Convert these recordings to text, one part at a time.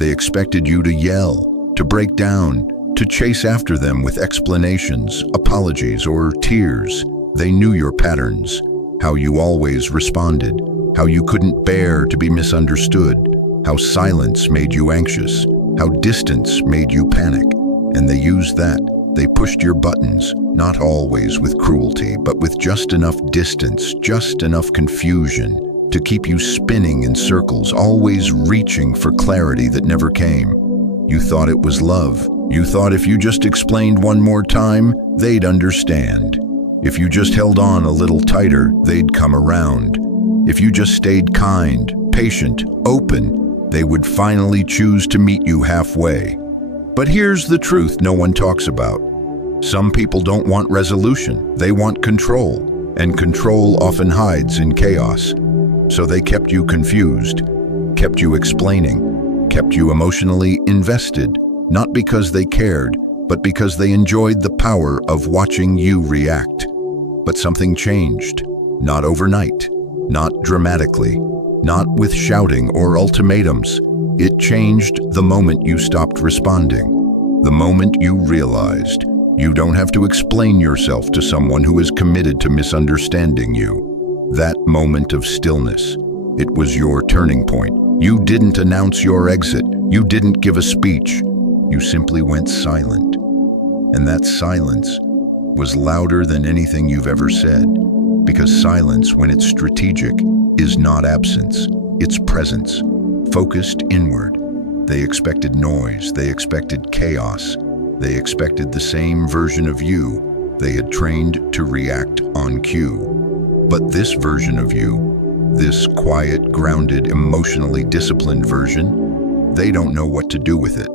They expected you to yell, to break down, to chase after them with explanations, apologies, or tears. They knew your patterns, how you always responded, how you couldn't bear to be misunderstood, how silence made you anxious, how distance made you panic. And they used that. They pushed your buttons, not always with cruelty, but with just enough distance, just enough confusion to keep you spinning in circles, always reaching for clarity that never came. You thought it was love. You thought if you just explained one more time, they'd understand. If you just held on a little tighter, they'd come around. If you just stayed kind, patient, open, they would finally choose to meet you halfway. But here's the truth no one talks about. Some people don't want resolution, they want control, and control often hides in chaos. So they kept you confused, kept you explaining, kept you emotionally invested, not because they cared, but because they enjoyed the power of watching you react. But something changed, not overnight, not dramatically, not with shouting or ultimatums. It changed the moment you stopped responding, the moment you realized you don't have to explain yourself to someone who is committed to misunderstanding you. That moment of stillness, it was your turning point. You didn't announce your exit. You didn't give a speech. You simply went silent. And that silence was louder than anything you've ever said. Because silence, when it's strategic, is not absence. It's presence, focused inward. They expected noise. They expected chaos. They expected the same version of you they had trained to react on cue. But this version of you, this quiet, grounded, emotionally disciplined version, they don't know what to do with it.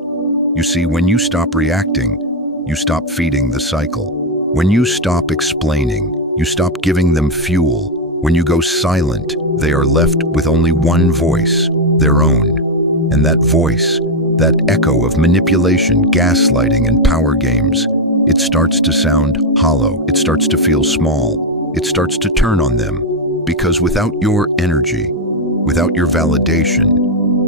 You see, when you stop reacting, you stop feeding the cycle. When you stop explaining, you stop giving them fuel. When you go silent, they are left with only one voice, their own. And that voice, that echo of manipulation, gaslighting, and power games, it starts to sound hollow. It starts to feel small. It starts to turn on them, because without your energy, without your validation,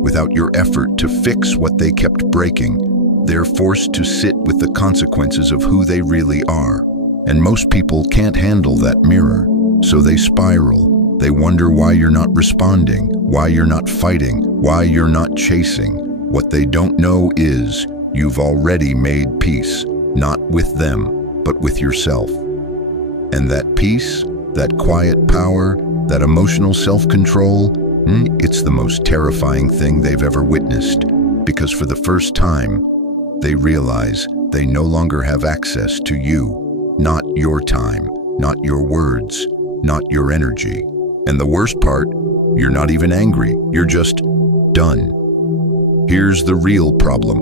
without your effort to fix what they kept breaking, they're forced to sit with the consequences of who they really are. And most people can't handle that mirror, so they spiral. They wonder why you're not responding, why you're not fighting, why you're not chasing. What they don't know is you've already made peace, not with them, but with yourself. And that peace, that quiet power, that emotional self-control, it's the most terrifying thing they've ever witnessed. Because for the first time, they realize they no longer have access to you. Not your time, not your words, not your energy. And the worst part, you're not even angry. You're just done. Here's the real problem,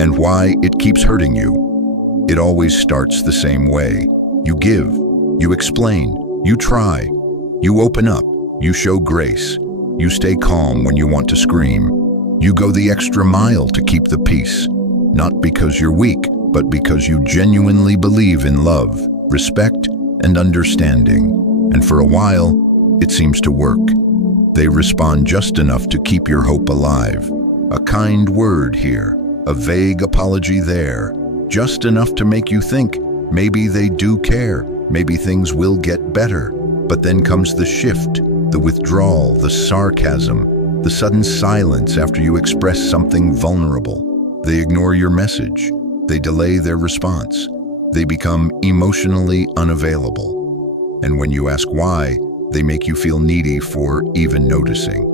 and why it keeps hurting you. It always starts the same way. You give. You explain, you try, you open up, you show grace, you stay calm when you want to scream. You go the extra mile to keep the peace, not because you're weak, but because you genuinely believe in love, respect, and understanding. And for a while, it seems to work. They respond just enough to keep your hope alive. A kind word here, a vague apology there, just enough to make you think maybe they do care. Maybe things will get better. But then comes the shift, the withdrawal, the sarcasm, the sudden silence after you express something vulnerable. They ignore your message. They delay their response. They become emotionally unavailable. And when you ask why, they make you feel needy for even noticing.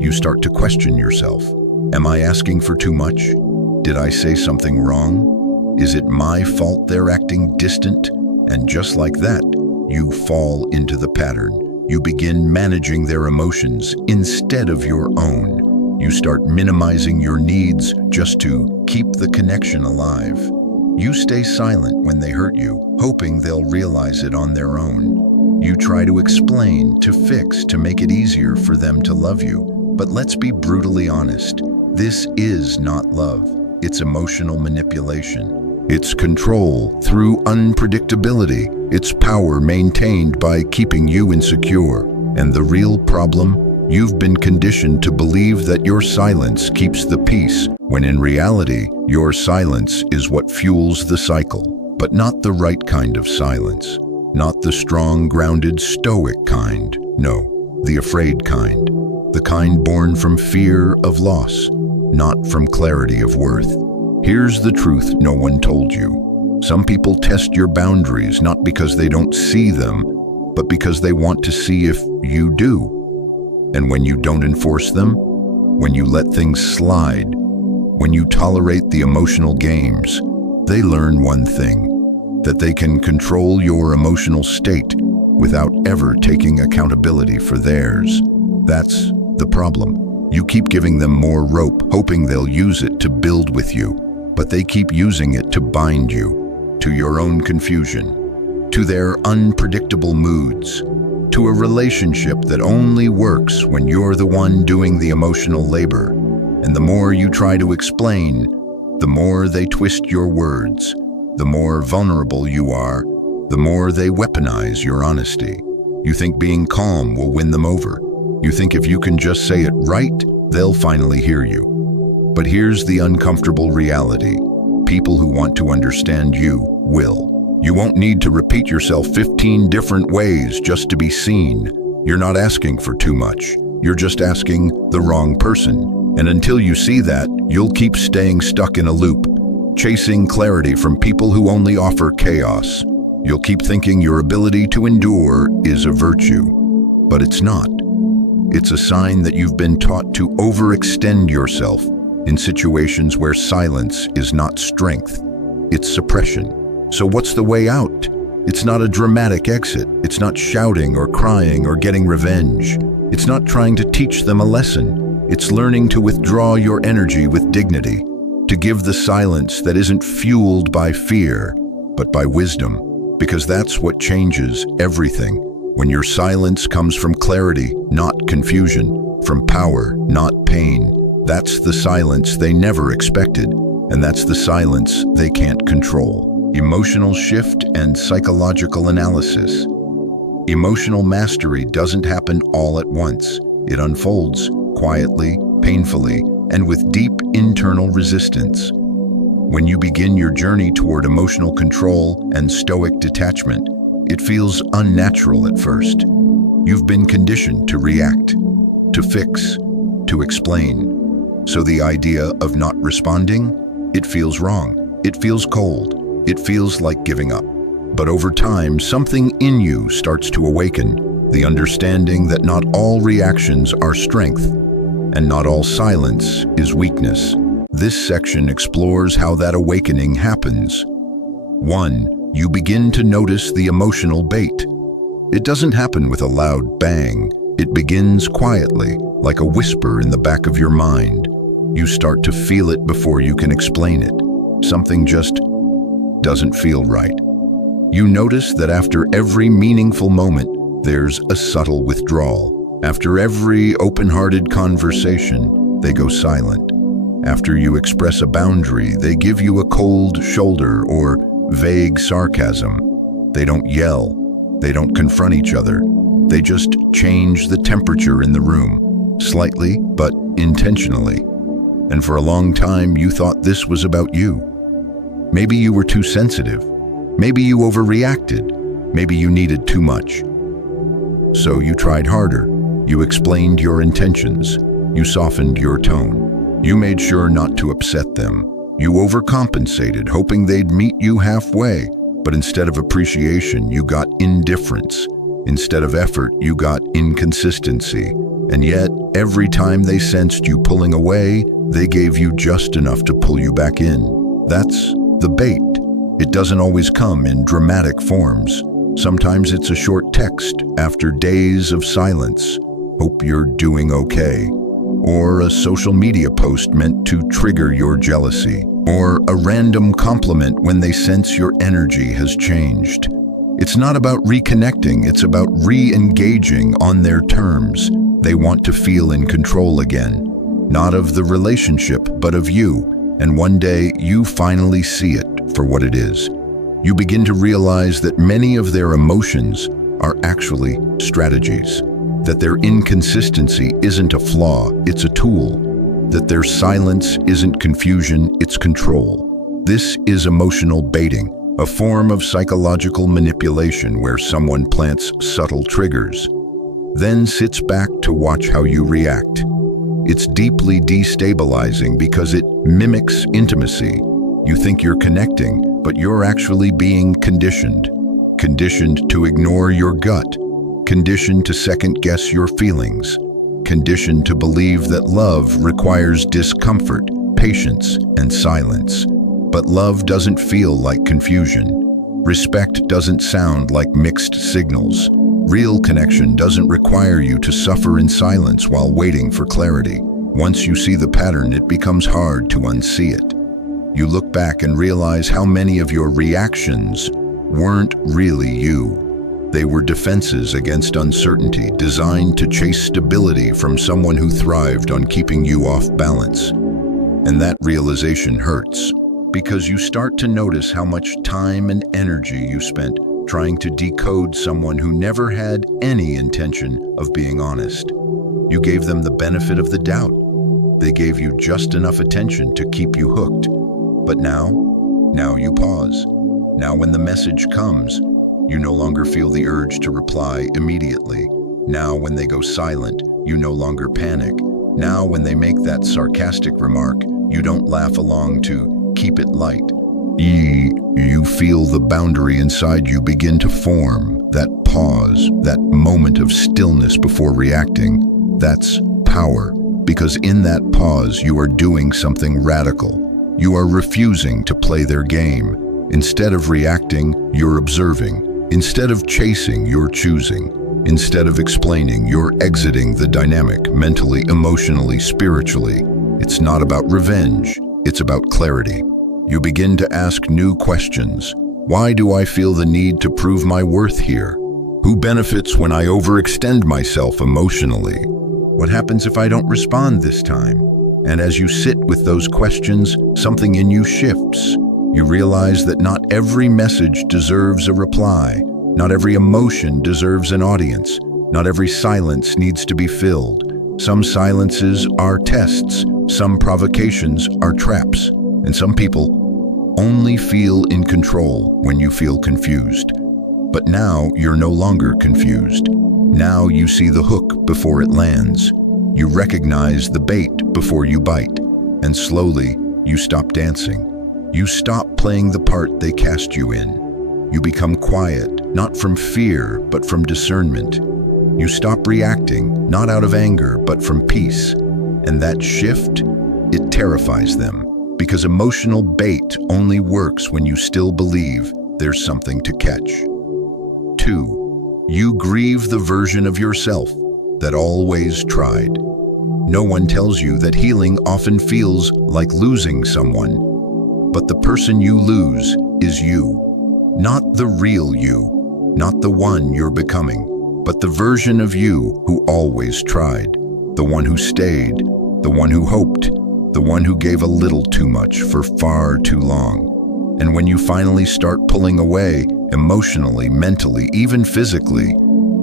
You start to question yourself. Am I asking for too much? Did I say something wrong? Is it my fault they're acting distant? And just like that, you fall into the pattern. You begin managing their emotions instead of your own. You start minimizing your needs just to keep the connection alive. You stay silent when they hurt you, hoping they'll realize it on their own. You try to explain, to fix, to make it easier for them to love you. But let's be brutally honest. This is not love. It's emotional manipulation. It's control through unpredictability. It's power maintained by keeping you insecure. And the real problem, You've been conditioned to believe that your silence keeps the peace, when in reality, your silence is what fuels the cycle. But not the right kind of silence. Not the strong, grounded, stoic kind. No, the afraid kind. The kind born from fear of loss, not from clarity of worth. Here's the truth no one told you. Some people test your boundaries not because they don't see them, but because they want to see if you do. And when you don't enforce them, when you let things slide, when you tolerate the emotional games, they learn one thing, that they can control your emotional state without ever taking accountability for theirs. That's the problem. You keep giving them more rope, hoping they'll use it to build with you, but they keep using it to bind you, to your own confusion, to their unpredictable moods, to a relationship that only works when you're the one doing the emotional labor. And the more you try to explain, the more they twist your words, the more vulnerable you are, the more they weaponize your honesty. You think being calm will win them over. You think if you can just say it right, they'll finally hear you. But here's the uncomfortable reality. People who want to understand you will. You won't need to repeat yourself 15 different ways just to be seen. You're not asking for too much. You're just asking the wrong person. And until you see that, you'll keep staying stuck in a loop, chasing clarity from people who only offer chaos. You'll keep thinking your ability to endure is a virtue, but it's not. It's a sign that you've been taught to overextend yourself in situations where silence is not strength, it's suppression. So what's the way out? It's not a dramatic exit. It's not shouting or crying or getting revenge. It's not trying to teach them a lesson. It's learning to withdraw your energy with dignity, to give the silence that isn't fueled by fear, but by wisdom, because that's what changes everything. When your silence comes from clarity, not confusion, from power, not pain, that's the silence they never expected, and that's the silence they can't control. Emotional shift and psychological analysis. Emotional mastery doesn't happen all at once. It unfolds quietly, painfully, and with deep internal resistance. When you begin your journey toward emotional control and stoic detachment, it feels unnatural at first. You've been conditioned to react, to fix, to explain. So the idea of not responding, it feels wrong. It feels cold. It feels like giving up. But over time, something in you starts to awaken, the understanding that not all reactions are strength, and not all silence is weakness. This section explores how that awakening happens. 1. You begin to notice the emotional bait. It doesn't happen with a loud bang. It begins quietly, like a whisper in the back of your mind. You start to feel it before you can explain it. Something just doesn't feel right. You notice that after every meaningful moment, there's a subtle withdrawal. After every open-hearted conversation, they go silent. After you express a boundary, they give you a cold shoulder or vague sarcasm. They don't yell. They don't confront each other. They just change the temperature in the room, slightly but intentionally. And for a long time, you thought this was about you. Maybe you were too sensitive. Maybe you overreacted. Maybe you needed too much. So you tried harder. You explained your intentions. You softened your tone. You made sure not to upset them. You overcompensated, hoping they'd meet you halfway. But instead of appreciation, you got indifference. Instead of effort, you got inconsistency. And yet, every time they sensed you pulling away, they gave you just enough to pull you back in. That's the bait. It doesn't always come in dramatic forms. Sometimes it's a short text after days of silence. Hope you're doing okay. Or a social media post meant to trigger your jealousy. Or a random compliment when they sense your energy has changed. It's not about reconnecting, it's about re-engaging on their terms. They want to feel in control again. Not of the relationship, but of you. And one day, you finally see it for what it is. You begin to realize that many of their emotions are actually strategies. that their inconsistency isn't a flaw, it's a tool, that their silence isn't confusion, it's control. This is emotional baiting, a form of psychological manipulation where someone plants subtle triggers, then sits back to watch how you react. It's deeply destabilizing because it mimics intimacy. You think you're connecting, but you're actually being conditioned. Conditioned to ignore your gut, conditioned to second-guess your feelings, conditioned to believe that love requires discomfort, patience, and silence. But love doesn't feel like confusion. Respect doesn't sound like mixed signals. Real connection doesn't require you to suffer in silence while waiting for clarity. Once you see the pattern, it becomes hard to unsee it. You look back and realize how many of your reactions weren't really you. They were defenses against uncertainty, designed to chase stability from someone who thrived on keeping you off balance. And that realization hurts, because you start to notice how much time and energy you spent trying to decode someone who never had any intention of being honest. You gave them the benefit of the doubt. They gave you just enough attention to keep you hooked. But now you pause. Now when the message comes, you no longer feel the urge to reply immediately. Now when they go silent, you no longer panic. Now when they make that sarcastic remark, you don't laugh along to keep it light. You feel the boundary inside you begin to form, that pause, that moment of stillness before reacting. That's power, because in that pause you are doing something radical. You are refusing to play their game. Instead of reacting, you're observing. Instead of chasing, you're choosing. Instead of explaining, you're exiting the dynamic, mentally, emotionally, spiritually. It's not about revenge, it's about clarity. You begin to ask new questions. Why do I feel the need to prove my worth here? Who benefits when I overextend myself emotionally? What happens if I don't respond this time? And as you sit with those questions, something in you shifts. You realize that not every message deserves a reply. Not every emotion deserves an audience. Not every silence needs to be filled. Some silences are tests. Some provocations are traps. And some people only feel in control when you feel confused. But now you're no longer confused. Now you see the hook before it lands. You recognize the bait before you bite. And slowly, you stop dancing. You stop playing the part they cast you in. You become quiet, not from fear, but from discernment. You stop reacting, not out of anger, but from peace. And that shift, it terrifies them. Because emotional bait only works when you still believe there's something to catch. 2. You grieve the version of yourself that always tried. No one tells you that healing often feels like losing someone, but the person you lose is you. Not the real you, not the one you're becoming, but the version of you who always tried, the one who stayed, the one who hoped, the one who gave a little too much for far too long. And when you finally start pulling away, emotionally, mentally, even physically,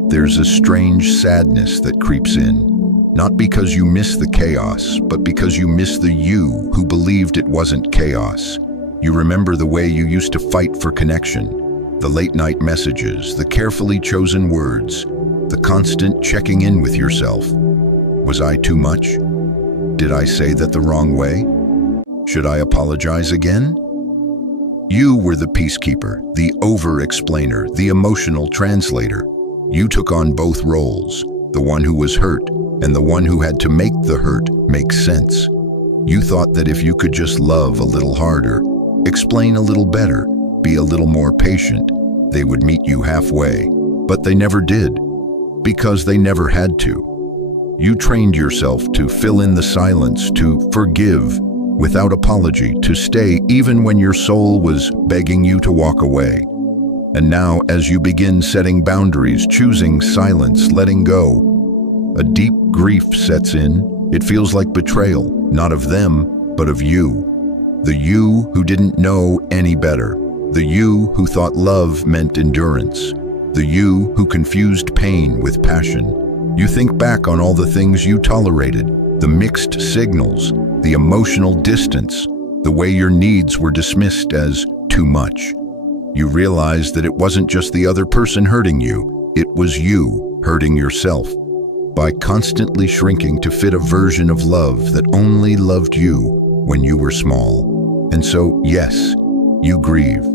there's a strange sadness that creeps in. Not because you miss the chaos, but because you miss the you who believed it wasn't chaos. You remember the way you used to fight for connection, the late-night messages, the carefully chosen words, the constant checking in with yourself. Was I too much? Did I say that the wrong way? Should I apologize again? You were the peacekeeper, the over-explainer, the emotional translator. You took on both roles, the one who was hurt and the one who had to make the hurt make sense. You thought that if you could just love a little harder, explain a little better, be a little more patient, they would meet you halfway. But they never did, because they never had to. You trained yourself to fill in the silence, to forgive without apology, to stay even when your soul was begging you to walk away. And now, as you begin setting boundaries, choosing silence, letting go, a deep grief sets in. It feels like betrayal, not of them, but of you. The you who didn't know any better. The you who thought love meant endurance. The you who confused pain with passion. You think back on all the things you tolerated, the mixed signals, the emotional distance, the way your needs were dismissed as too much. You realize that it wasn't just the other person hurting you, it was you hurting yourself by constantly shrinking to fit a version of love that only loved you when you were small. And so, yes, you grieve.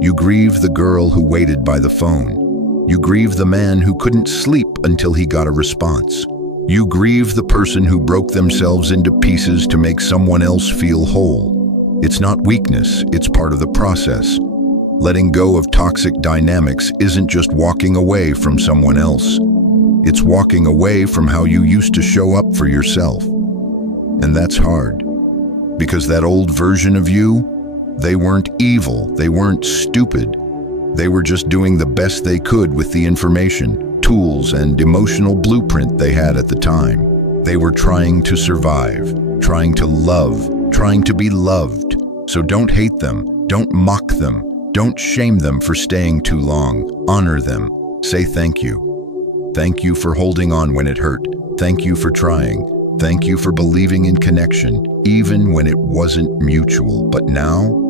You grieve the girl who waited by the phone. You grieve the man who couldn't sleep until he got a response. You grieve the person who broke themselves into pieces to make someone else feel whole. It's not weakness, it's part of the process. Letting go of toxic dynamics isn't just walking away from someone else. It's walking away from how you used to show up for yourself. And that's hard, because that old version of you, they weren't evil, they weren't stupid. They were just doing the best they could with the information, tools, and emotional blueprint they had at the time. They were trying to survive, trying to love, trying to be loved. So don't hate them, don't mock them, don't shame them for staying too long. Honor them. Say thank you. Thank you for holding on when it hurt. Thank you for trying. Thank you for believing in connection, even when it wasn't mutual. But now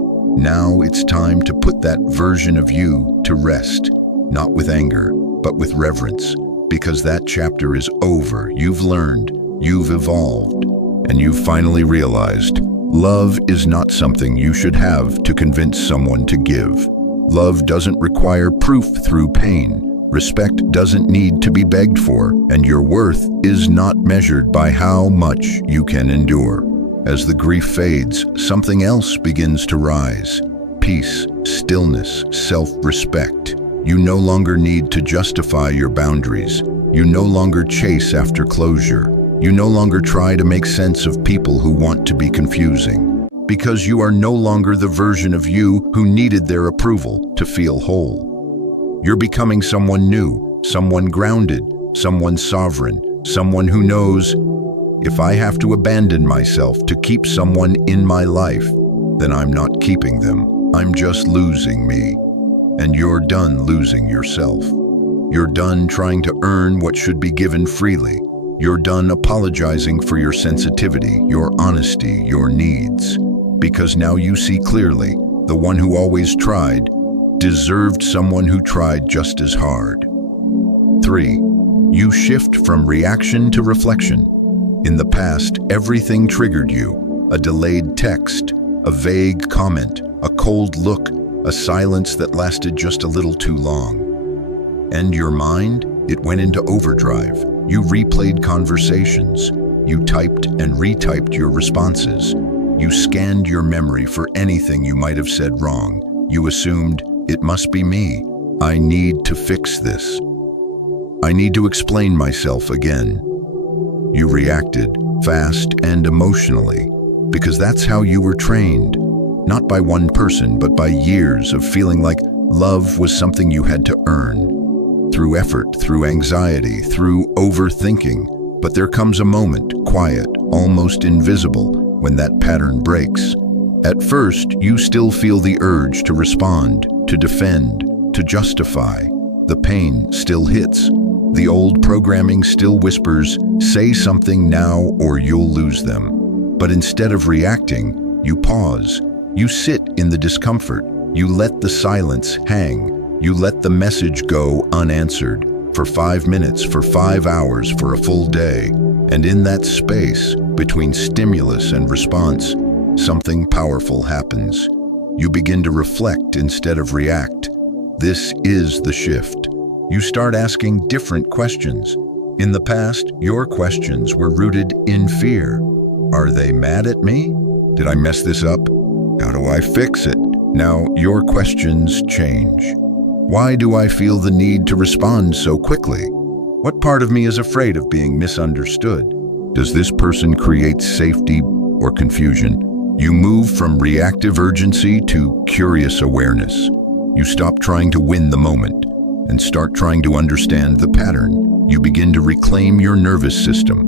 it's time to put that version of you to rest, not with anger, but with reverence, because that chapter is over. You've learned, you've evolved, and you've finally realized love is not something you should have to convince someone to give. Love doesn't require proof through pain. Respect doesn't need to be begged for, and your worth is not measured by how much you can endure. As the grief fades, something else begins to rise. Peace, stillness, self-respect. You no longer need to justify your boundaries. You no longer chase after closure. You no longer try to make sense of people who want to be confusing, because you are no longer the version of you who needed their approval to feel whole. You're becoming someone new, someone grounded, someone sovereign, someone who knows, if I have to abandon myself to keep someone in my life, then I'm not keeping them. I'm just losing me. And you're done losing yourself. You're done trying to earn what should be given freely. You're done apologizing for your sensitivity, your honesty, your needs. Because now you see clearly, the one who always tried deserved someone who tried just as hard. 3. You shift from reaction to reflection. In the past, everything triggered you. A delayed text, a vague comment, a cold look, a silence that lasted just a little too long. And your mind, it went into overdrive. You replayed conversations. You typed and retyped your responses. You scanned your memory for anything you might have said wrong. You assumed, it must be me. I need to fix this. I need to explain myself again. You reacted, fast and emotionally, because that's how you were trained. Not by one person, but by years of feeling like love was something you had to earn. Through effort, through anxiety, through overthinking. But there comes a moment, quiet, almost invisible, when that pattern breaks. At first, you still feel the urge to respond, to defend, to justify. The pain still hits. The old programming still whispers, say something now or you'll lose them. But instead of reacting, you pause. You sit in the discomfort. You let the silence hang. You let the message go unanswered. For 5 minutes, for 5 hours, for a full day. And in that space, between stimulus and response, something powerful happens. You begin to reflect instead of react. This is the shift. You start asking different questions. In the past, your questions were rooted in fear. Are they mad at me? Did I mess this up? How do I fix it? Now your questions change. Why do I feel the need to respond so quickly? What part of me is afraid of being misunderstood? Does this person create safety or confusion? You move from reactive urgency to curious awareness. You stop trying to win the moment and start trying to understand the pattern. You begin to reclaim your nervous system.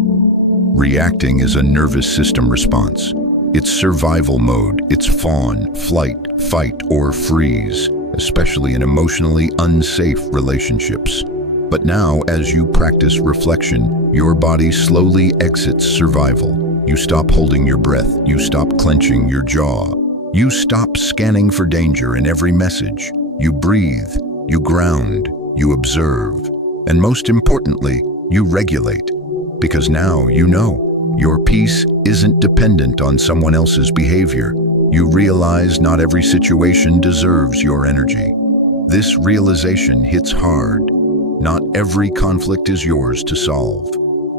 Reacting is a nervous system response. It's survival mode. It's fawn, flight, fight, or freeze, especially in emotionally unsafe relationships. But now, as you practice reflection, your body slowly exits survival. You stop holding your breath. You stop clenching your jaw. You stop scanning for danger in every message. You breathe, you ground, you observe, and most importantly, you regulate. Because now you know your peace isn't dependent on someone else's behavior. You realize not every situation deserves your energy. This realization hits hard. Not every conflict is yours to solve.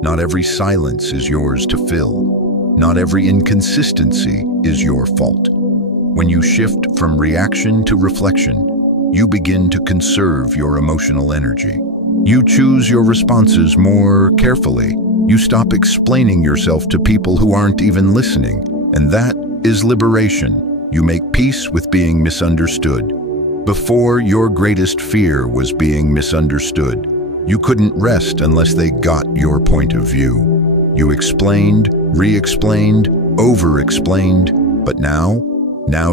Not every silence is yours to fill. Not every inconsistency is your fault. When you shift from reaction to reflection, you begin to conserve your emotional energy. You choose your responses more carefully. You stop explaining yourself to people who aren't even listening, and that is liberation. You make peace with being misunderstood. Before, your greatest fear was being misunderstood. You couldn't rest unless they got your point of view. You explained, re-explained, over-explained, but now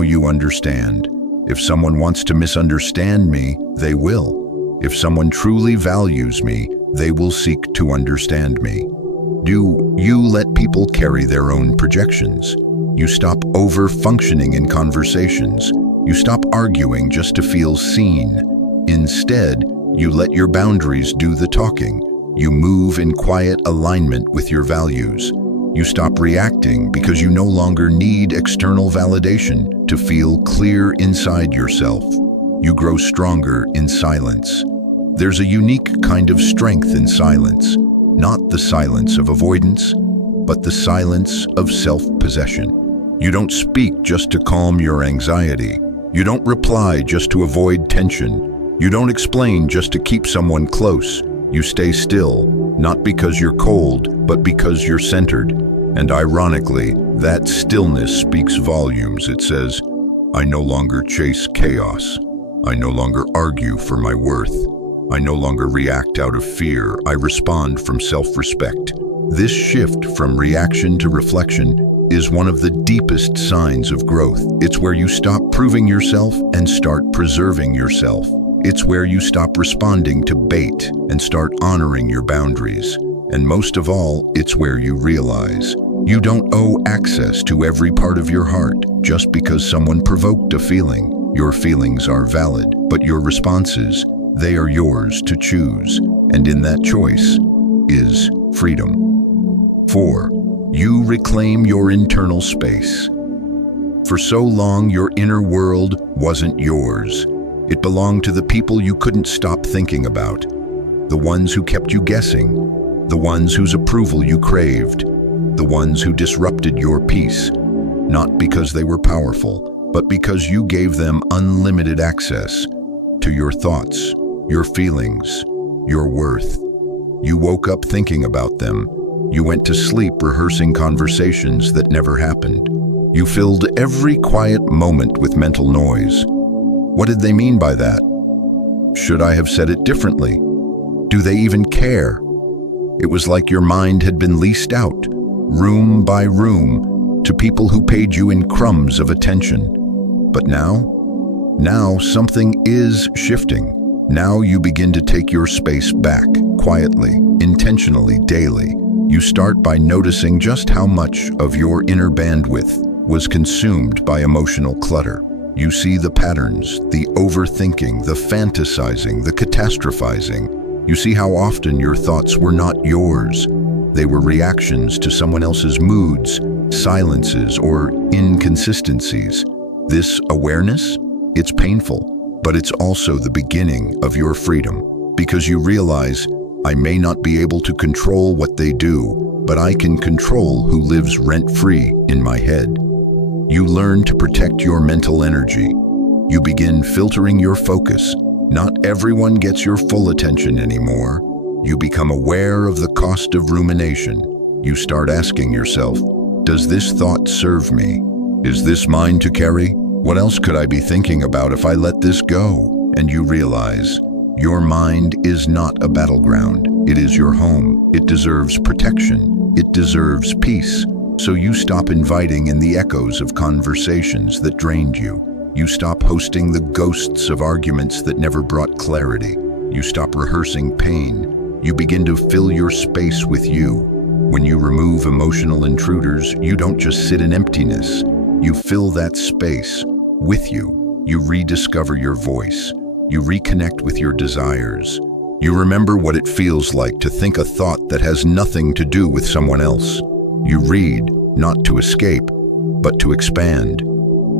you understand. If someone wants to misunderstand me, they will. If someone truly values me, they will seek to understand me. Do you let people carry their own projections? You stop over-functioning in conversations. You stop arguing just to feel seen. Instead, you let your boundaries do the talking. You move in quiet alignment with your values. You stop reacting because you no longer need external validation to feel clear inside yourself. You grow stronger in silence. There's a unique kind of strength in silence, not the silence of avoidance, but the silence of self-possession. You don't speak just to calm your anxiety. You don't reply just to avoid tension. You don't explain just to keep someone close. You stay still, not because you're cold, but because you're centered. And ironically, that stillness speaks volumes. It says, I no longer chase chaos. I no longer argue for my worth. I no longer react out of fear. I respond from self-respect. This shift from reaction to reflection is one of the deepest signs of growth. It's where you stop proving yourself and start preserving yourself. It's where you stop responding to bait and start honoring your boundaries. And most of all, it's where you realize you don't owe access to every part of your heart just because someone provoked a feeling. Your feelings are valid, but your responses, they are yours to choose. And in that choice is freedom. 4. You reclaim your internal space. For so long, your inner world wasn't yours. It belonged to the people you couldn't stop thinking about, the ones who kept you guessing, the ones whose approval you craved, the ones who disrupted your peace, not because they were powerful, but because you gave them unlimited access to your thoughts, your feelings, your worth. You woke up thinking about them. You went to sleep rehearsing conversations that never happened. You filled every quiet moment with mental noise. What did they mean by that? Should I have said it differently? Do they even care? It was like your mind had been leased out, room by room, to people who paid you in crumbs of attention. But now something is shifting. Now you begin to take your space back, quietly, intentionally, daily. You start by noticing just how much of your inner bandwidth was consumed by emotional clutter. You see the patterns, the overthinking, the fantasizing, the catastrophizing. You see how often your thoughts were not yours. They were reactions to someone else's moods, silences, or inconsistencies. This awareness, it's painful, but it's also the beginning of your freedom, because you realize, I may not be able to control what they do, but I can control who lives rent-free in my head. You learn to protect your mental energy. You begin filtering your focus. Not everyone gets your full attention anymore. You become aware of the cost of rumination. You start asking yourself, does this thought serve me? Is this mine to carry? What else could I be thinking about if I let this go? And you realize, your mind is not a battleground. It is your home. It deserves protection. It deserves peace. So you stop inviting in the echoes of conversations that drained you. You stop hosting the ghosts of arguments that never brought clarity. You stop rehearsing pain. You begin to fill your space with you. When you remove emotional intruders, you don't just sit in emptiness. You fill that space with you. You rediscover your voice. You reconnect with your desires. You remember what it feels like to think a thought that has nothing to do with someone else. You read, not to escape, but to expand.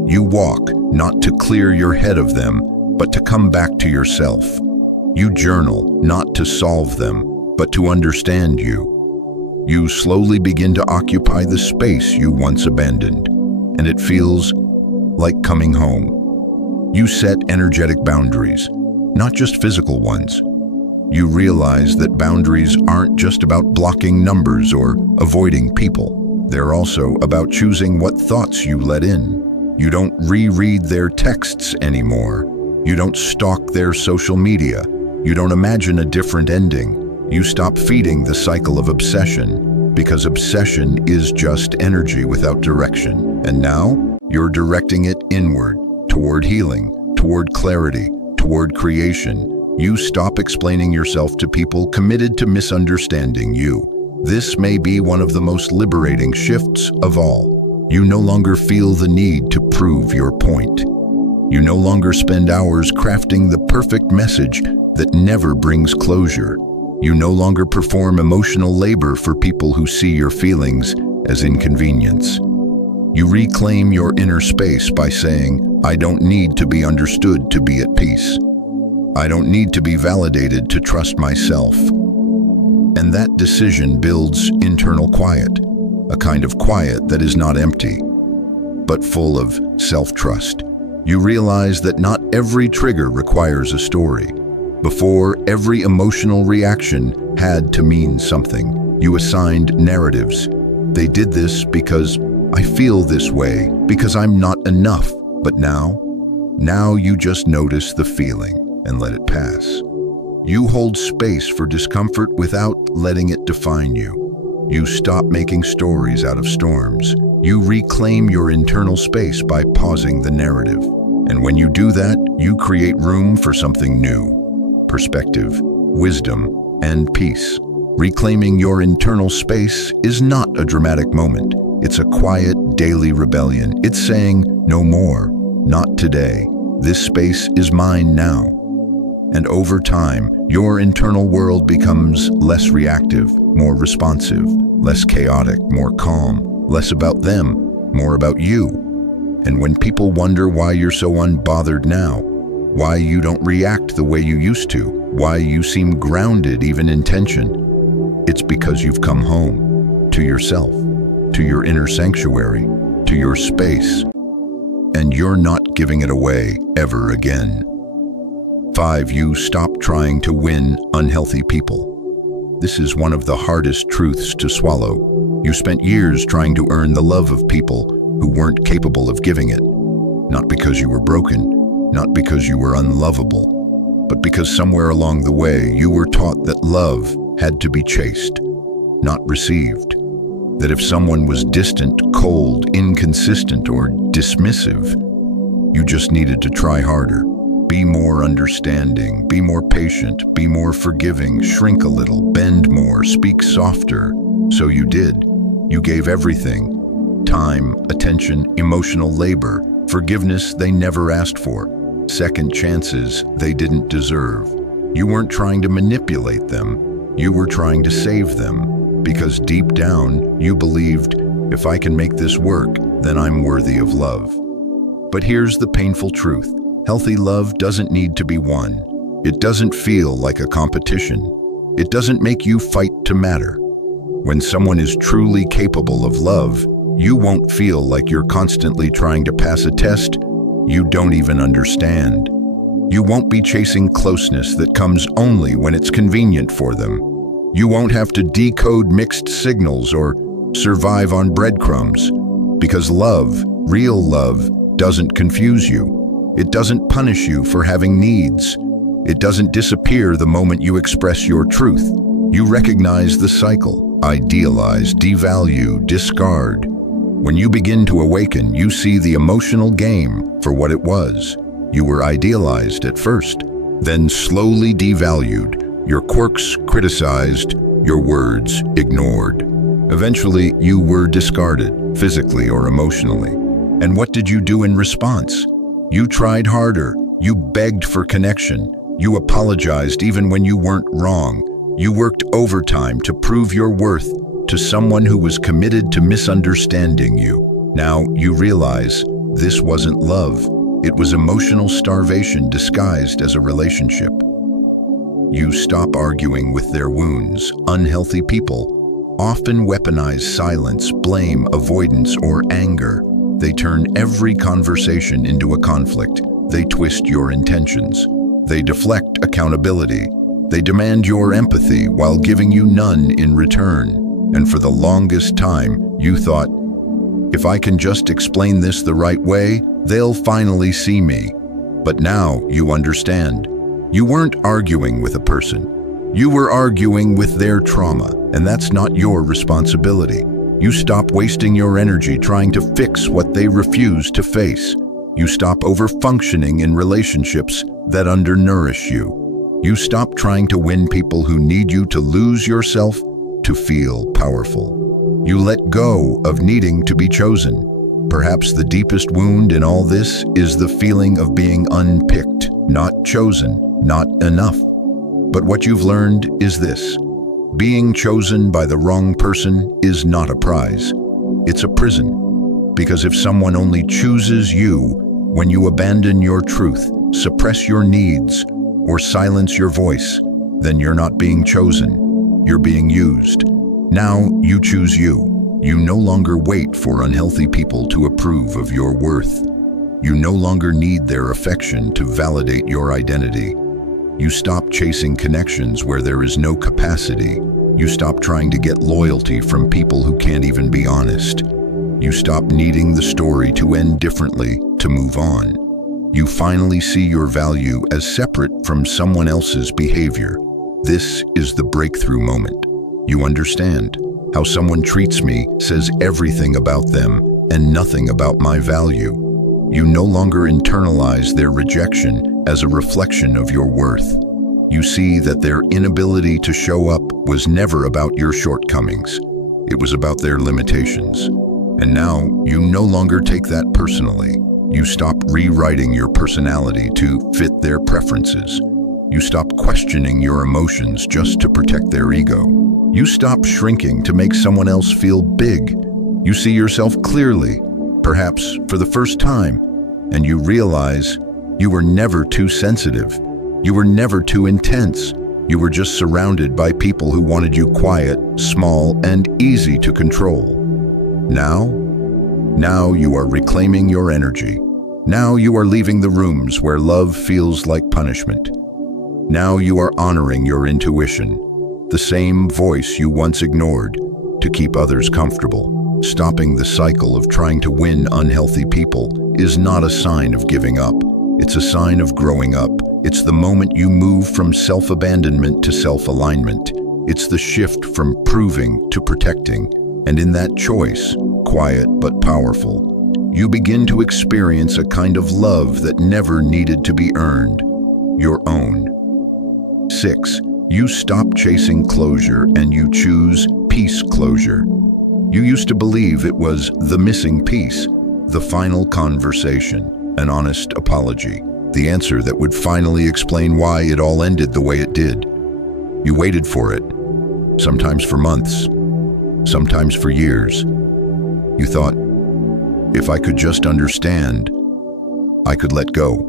You walk, not to clear your head of them, but to come back to yourself. You journal, not to solve them, but to understand you. You slowly begin to occupy the space you once abandoned, and it feels like coming home. You set energetic boundaries, not just physical ones. You realize that boundaries aren't just about blocking numbers or avoiding people. They're also about choosing what thoughts you let in. You don't reread their texts anymore. You don't stalk their social media. You don't imagine a different ending. You stop feeding the cycle of obsession, because obsession is just energy without direction. And now, you're directing it inward, toward healing, toward clarity, toward creation. You stop explaining yourself to people committed to misunderstanding you. This may be one of the most liberating shifts of all. You no longer feel the need to prove your point. You no longer spend hours crafting the perfect message that never brings closure. You no longer perform emotional labor for people who see your feelings as inconvenience. You reclaim your inner space by saying, I don't need to be understood to be at peace. I don't need to be validated to trust myself. And that decision builds internal quiet, a kind of quiet that is not empty, but full of self-trust. You realize that not every trigger requires a story. Before, every emotional reaction had to mean something. You assigned narratives. They did this because I feel this way, because I'm not enough. But now you just notice the feeling and let it pass. You hold space for discomfort without letting it define you. You stop making stories out of storms. You reclaim your internal space by pausing the narrative. And when you do that, you create room for something new. Perspective, wisdom, and peace. Reclaiming your internal space is not a dramatic moment. It's a quiet, daily rebellion. It's saying, no more, not today. This space is mine now. And over time, your internal world becomes less reactive, more responsive, less chaotic, more calm, less about them, more about you. And when people wonder why you're so unbothered now, why you don't react the way you used to, why you seem grounded even in tension, it's because you've come home, to yourself, to your inner sanctuary, to your space, and you're not giving it away ever again. 5. You stop trying to win unhealthy people. This is one of the hardest truths to swallow. You spent years trying to earn the love of people who weren't capable of giving it, not because you were broken, not because you were unlovable, but because somewhere along the way you were taught that love had to be chased, not received. That if someone was distant, cold, inconsistent, or dismissive, you just needed to try harder. Be more understanding, be more patient, be more forgiving, shrink a little, bend more, speak softer. So you did. You gave everything. Time, attention, emotional labor, forgiveness they never asked for, second chances they didn't deserve. You weren't trying to manipulate them. You were trying to save them, because deep down you believed, if I can make this work, then I'm worthy of love. But here's the painful truth. Healthy love doesn't need to be won. It doesn't feel like a competition. It doesn't make you fight to matter. When someone is truly capable of love, you won't feel like you're constantly trying to pass a test you don't even understand. You won't be chasing closeness that comes only when it's convenient for them. You won't have to decode mixed signals or survive on breadcrumbs, because love, real love, doesn't confuse you. It doesn't punish you for having needs. It doesn't disappear the moment you express your truth. You recognize the cycle, idealize, devalue, discard. When you begin to awaken, you see the emotional game for what it was. You were idealized at first, then slowly devalued, your quirks criticized, your words ignored. Eventually, you were discarded, physically or emotionally. And what did you do in response? You tried harder. You begged for connection. You apologized even when you weren't wrong. You worked overtime to prove your worth to someone who was committed to misunderstanding you. Now you realize this wasn't love. It was emotional starvation disguised as a relationship. You stop arguing with their wounds. Unhealthy people often weaponize silence, blame, avoidance, or anger. They turn every conversation into a conflict. They twist your intentions. They deflect accountability. They demand your empathy while giving you none in return. And for the longest time, you thought, if I can just explain this the right way, they'll finally see me. But now you understand. You weren't arguing with a person. You were arguing with their trauma, and that's not your responsibility. You stop wasting your energy trying to fix what they refuse to face. You stop over-functioning in relationships that undernourish you. You stop trying to win people who need you to lose yourself to feel powerful. You let go of needing to be chosen. Perhaps the deepest wound in all this is the feeling of being unpicked, not chosen, not enough. But what you've learned is this: being chosen by the wrong person is not a prize. It's a prison. Because if someone only chooses you when you abandon your truth, suppress your needs, or silence your voice, then you're not being chosen. You're being used. Now you choose you. You no longer wait for unhealthy people to approve of your worth. You no longer need their affection to validate your identity. You stop chasing connections where there is no capacity. You stop trying to get loyalty from people who can't even be honest. You stop needing the story to end differently to move on. You finally see your value as separate from someone else's behavior. This is the breakthrough moment. You understand. How someone treats me says everything about them and nothing about my value. You no longer internalize their rejection as a reflection of your worth. You see that their inability to show up was never about your shortcomings. It was about their limitations. And now you no longer take that personally. You stop rewriting your personality to fit their preferences. You stop questioning your emotions just to protect their ego. You stop shrinking to make someone else feel big. You see yourself clearly, perhaps for the first time, and you realize you were never too sensitive. You were never too intense. You were just surrounded by people who wanted you quiet, small, and easy to control. Now you are reclaiming your energy. Now you are leaving the rooms where love feels like punishment. Now you are honoring your intuition, the same voice you once ignored to keep others comfortable. Stopping the cycle of trying to win unhealthy people is not a sign of giving up. It's a sign of growing up. It's the moment you move from self-abandonment to self-alignment. It's the shift from proving to protecting. And in that choice, quiet but powerful, you begin to experience a kind of love that never needed to be earned, your own. 6. You stop chasing closure and you choose peace closure. You used to believe it was the missing piece, the final conversation, an honest apology, the answer that would finally explain why it all ended the way it did. You waited for it, sometimes for months, sometimes for years. You thought, if I could just understand, I could let go.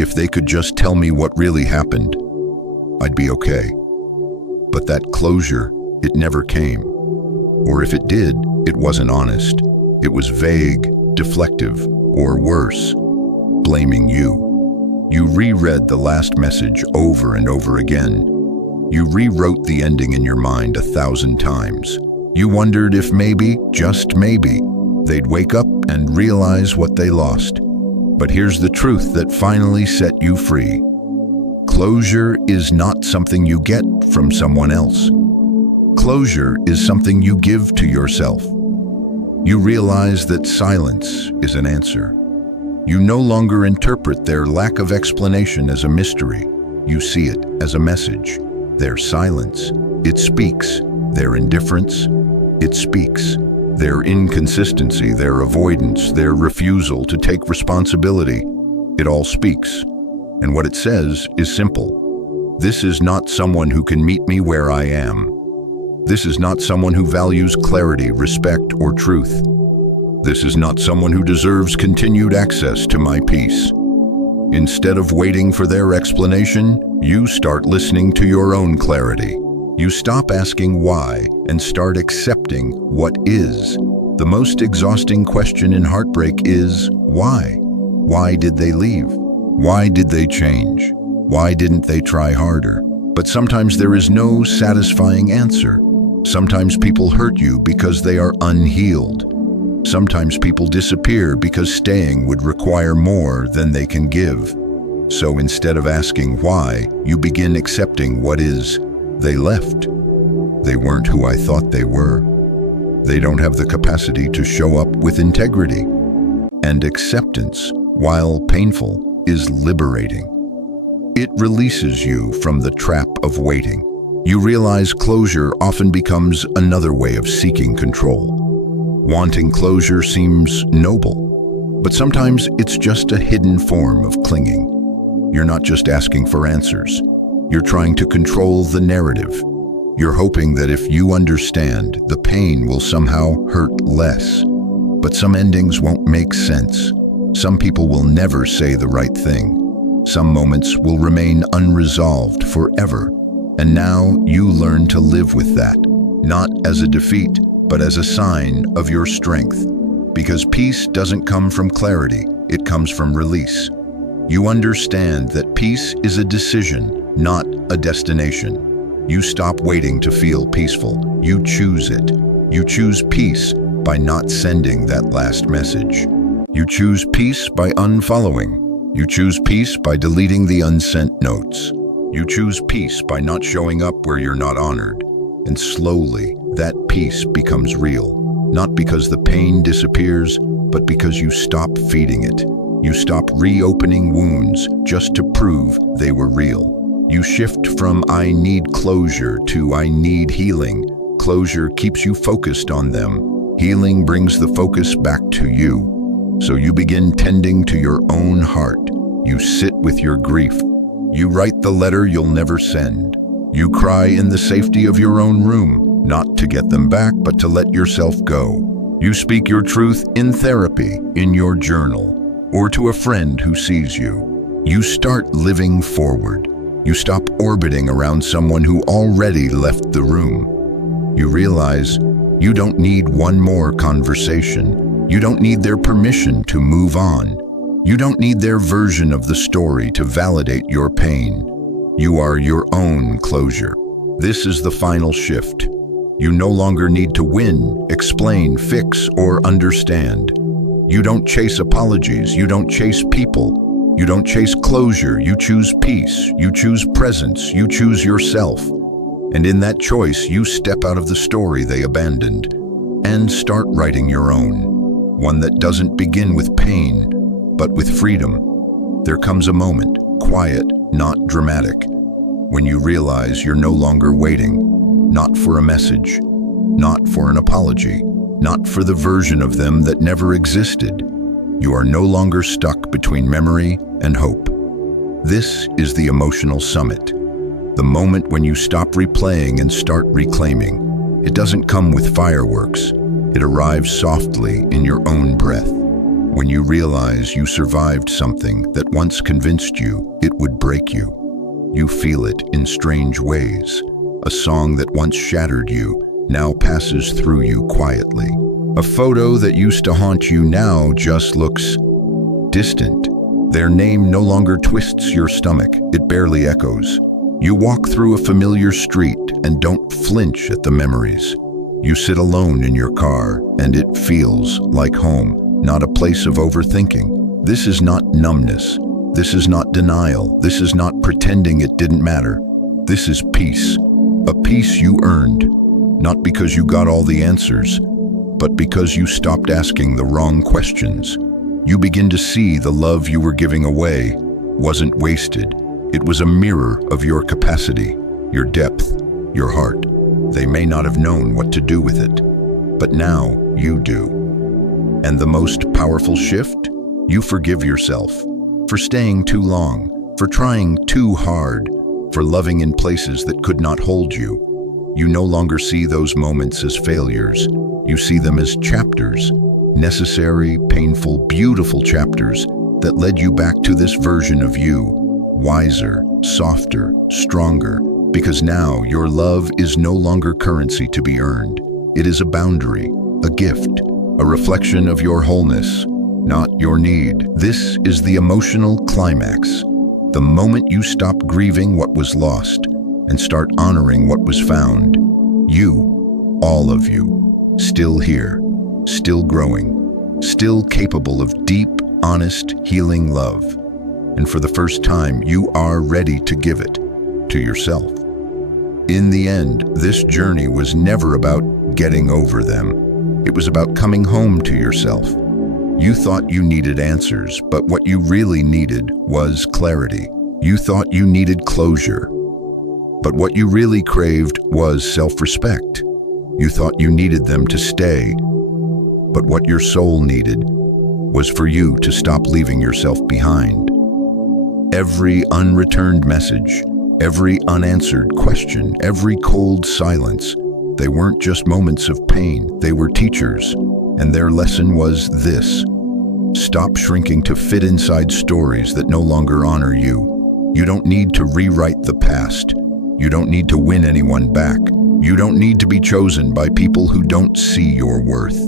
If they could just tell me what really happened, I'd be okay. But that closure, it never came. Or if it did, it wasn't honest. It was vague, deflective, or worse, blaming you. You reread the last message over and over again. You rewrote the ending in your mind 1,000 times. You wondered if maybe, just maybe, they'd wake up and realize what they lost. But here's the truth that finally set you free. Closure is not something you get from someone else. Closure is something you give to yourself. You realize that silence is an answer. You no longer interpret their lack of explanation as a mystery. You see it as a message. Their silence, it speaks. Their indifference, it speaks. Their inconsistency, their avoidance, their refusal to take responsibility, it all speaks. And what it says is simple. This is not someone who can meet me where I am. This is not someone who values clarity, respect, or truth. This is not someone who deserves continued access to my peace. Instead of waiting for their explanation, you start listening to your own clarity. You stop asking why and start accepting what is. The most exhausting question in heartbreak is why? Why did they leave? Why did they change? Why didn't they try harder? But sometimes there is no satisfying answer. Sometimes people hurt you because they are unhealed. Sometimes people disappear because staying would require more than they can give. So instead of asking why, you begin accepting what is. They left. They weren't who I thought they were. They don't have the capacity to show up with integrity. And acceptance, while painful, is liberating. It releases you from the trap of waiting. You realize closure often becomes another way of seeking control. Wanting closure seems noble, but sometimes it's just a hidden form of clinging. You're not just asking for answers. You're trying to control the narrative. You're hoping that if you understand, the pain will somehow hurt less. But some endings won't make sense. Some people will never say the right thing. Some moments will remain unresolved forever. And now you learn to live with that, not as a defeat, but as a sign of your strength. Because peace doesn't come from clarity, it comes from release. You understand that peace is a decision, not a destination. You stop waiting to feel peaceful. You choose it. You choose peace by not sending that last message. You choose peace by unfollowing. You choose peace by deleting the unsent notes. You choose peace by not showing up where you're not honored. And slowly, that peace becomes real. Not because the pain disappears, but because you stop feeding it. You stop reopening wounds just to prove they were real. You shift from I need closure to I need healing. Closure keeps you focused on them. Healing brings the focus back to you. So you begin tending to your own heart. You sit with your grief. You write the letter you'll never send. You cry in the safety of your own room, not to get them back, but to let yourself go. You speak your truth in therapy, in your journal, or to a friend who sees you. You start living forward. You stop orbiting around someone who already left the room. You realize you don't need one more conversation. You don't need their permission to move on. You don't need their version of the story to validate your pain. You are your own closure. This is the final shift. You no longer need to win, explain, fix, or understand. You don't chase apologies. You don't chase people. You don't chase closure. You choose peace. You choose presence. You choose yourself. And in that choice, you step out of the story they abandoned and start writing your own. One that doesn't begin with pain, but with freedom. There comes a moment, quiet, not dramatic, when you realize you're no longer waiting, not for a message, not for an apology, not for the version of them that never existed. You are no longer stuck between memory and hope. This is the emotional summit, the moment when you stop replaying and start reclaiming. It doesn't come with fireworks. It arrives softly in your own breath. When you realize you survived something that once convinced you it would break you. You feel it in strange ways. A song that once shattered you now passes through you quietly. A photo that used to haunt you now just looks distant. Their name no longer twists your stomach, it barely echoes. You walk through a familiar street and don't flinch at the memories. You sit alone in your car and it feels like home. Not a place of overthinking. This is not numbness. This is not denial. This is not pretending it didn't matter. This is peace. A peace you earned, not because you got all the answers, but because you stopped asking the wrong questions. you begin to see the love you were giving away wasn't wasted. It was a mirror of your capacity, your depth, your heart. They may not have known what to do with it, but now you do. And the most powerful shift? You forgive yourself for staying too long, for trying too hard, for loving in places that could not hold you. You no longer see those moments as failures. You see them as chapters, necessary, painful, beautiful chapters that led you back to this version of you, wiser, softer, stronger, because now your love is no longer currency to be earned. It is a boundary, a gift, a reflection of your wholeness, not your need. This is the emotional climax, the moment you stop grieving what was lost and start honoring what was found. You, all of you, still here, still growing, still capable of deep, honest, healing love. And for the first time, you are ready to give it to yourself. In the end, this journey was never about getting over them. It was about coming home to yourself. You thought you needed answers, but what you really needed was clarity. You thought you needed closure, but what you really craved was self-respect. You thought you needed them to stay, but what your soul needed was for you to stop leaving yourself behind. Every unreturned message, every unanswered question, every cold silence, they weren't just moments of pain, they were teachers, and their lesson was this: stop shrinking to fit inside stories that no longer honor you. You don't need to rewrite the past. You don't need to win anyone back. You don't need to be chosen by people who don't see your worth.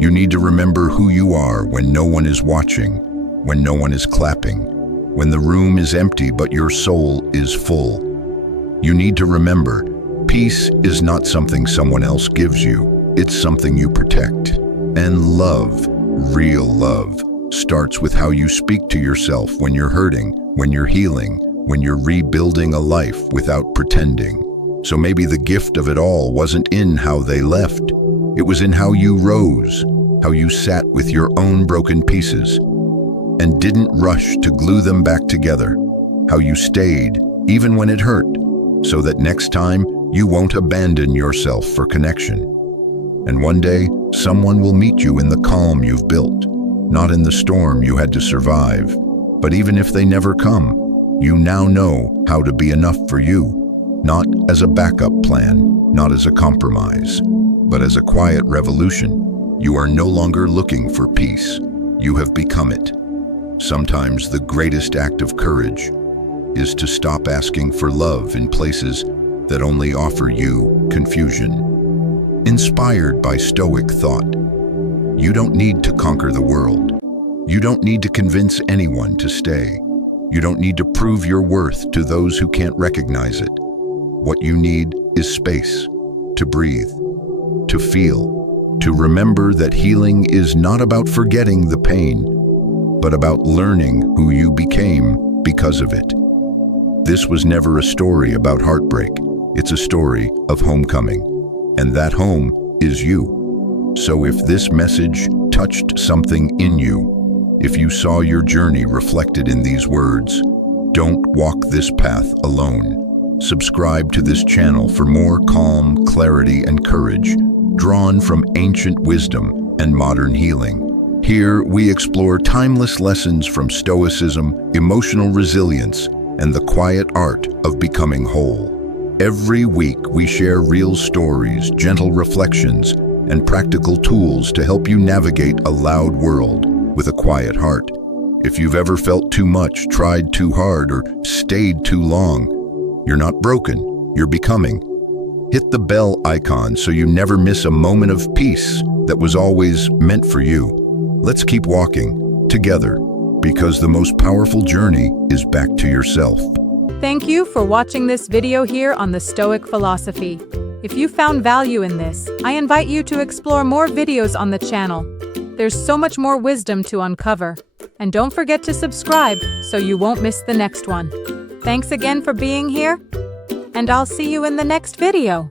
You need to remember who you are when no one is watching, when no one is clapping, when the room is empty but your soul is full. You need to remember, peace is not something someone else gives you. It's something you protect. And love, real love, starts with how you speak to yourself when you're hurting, when you're healing, when you're rebuilding a life without pretending. So maybe the gift of it all wasn't in how they left. It was in how you rose, how you sat with your own broken pieces and didn't rush to glue them back together, how you stayed even when it hurt, so that next time you won't abandon yourself for connection. And one day, someone will meet you in the calm you've built, not in the storm you had to survive. But even if they never come, you now know how to be enough for you, not as a backup plan, not as a compromise, but as a quiet revolution. You are no longer looking for peace. You have become it. Sometimes the greatest act of courage is to stop asking for love in places that only offer you confusion. Inspired by Stoic thought, you don't need to conquer the world. You don't need to convince anyone to stay. You don't need to prove your worth to those who can't recognize it. What you need is space to breathe, to feel, to remember that healing is not about forgetting the pain, but about learning who you became because of it. This was never a story about heartbreak. It's a story of homecoming, and that home is you. So if this message touched something in you, if you saw your journey reflected in these words, don't walk this path alone. Subscribe to this channel for more calm, clarity, and courage, drawn from ancient wisdom and modern healing. Here, we explore timeless lessons from Stoicism, emotional resilience, and the quiet art of becoming whole. Every week, we share real stories, gentle reflections, and practical tools to help you navigate a loud world with a quiet heart. If you've ever felt too much, tried too hard, or stayed too long, you're not broken, you're becoming. Hit the bell icon so you never miss a moment of peace that was always meant for you. Let's keep walking together, because the most powerful journey is back to yourself. Thank you for watching this video here on the Stoic philosophy. If you found value in this, I invite you to explore more videos on the channel. There's so much more wisdom to uncover. And don't forget to subscribe so you won't miss the next one. Thanks again for being here, and I'll see you in the next video.